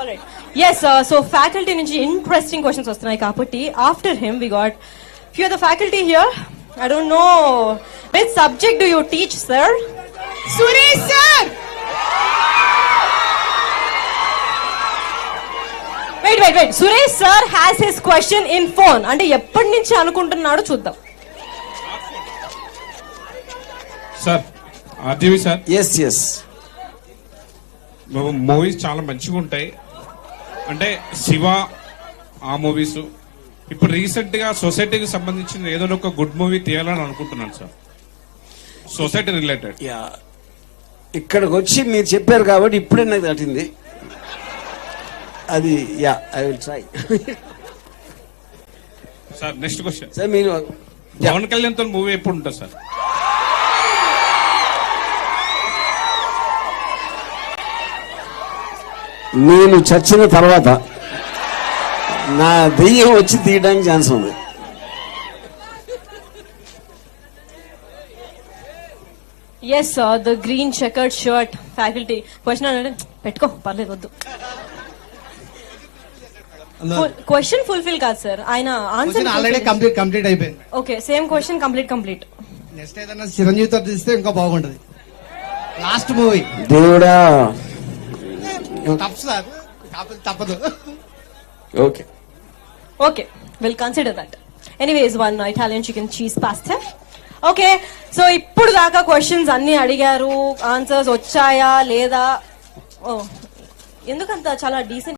Alright. Yes, so faculty నుంచి interesting questions వస్తున్నాయి కాబట్టి after him we got few of the faculty here. I don't know which subject do you teach, sir? Suresh sir. Wait. Suresh sir has his question in phone. అంటే ఎప్పటి నుంచి అనుకుంటున్నాడో చూద్దాం. Sir RGV sir, yes movies చాలా మంచిగా ఉంటాయి. అంటే శివ ఆ మూవీస్ ఇప్పుడు రీసెంట్ గా సొసైటీకి సంబంధించిన ఏదో ఒక గుడ్ మూవీ తీయాలని అనుకుంటున్నాను సార్, సొసైటీ రిలేటెడ్. యా, ఇక్కడికి వచ్చి మీరు చెప్పారు కాబట్టి ఇప్పుడే నాకు తట్టింది అది. Yeah, I will try. Sir next question sir మీరు పవన్ కళ్యాణ్ తో మూవీ ఎప్పుడు ఉంటుంది సార్? నేను చచ్చిన తర్వాత నా దెయ్యం వచ్చి తీయడానికి ఛాన్స్ ఉంది. Yes, sir, the green checkered shirt faculty. Question అంటే పెట్టుకో పర్లేదు వద్దు. క్వశ్చన్ ఫుల్ఫిల్ కాదు సార్, ఆయన ఆన్సర్ ఆల్రెడీ కంప్లీట్ అయిపోయింది. Okay, same question complete. Next ఏదైనా చిరంజీవితో తీస్తే ఇంకా బాగుంటది. లాస్ట్ మూవీ దేవుడా. తప్పు సార్, తప్పదు. Okay, we'll consider that. Anyways, one Italian chicken cheese pasta. Okay, so ఇప్పుడు దాకా క్వశ్చన్స్ అన్ని అడిగారు, ఆన్సర్స్ వచ్చాయా లేదా? ఎందుకంత చాలా డీసెంట్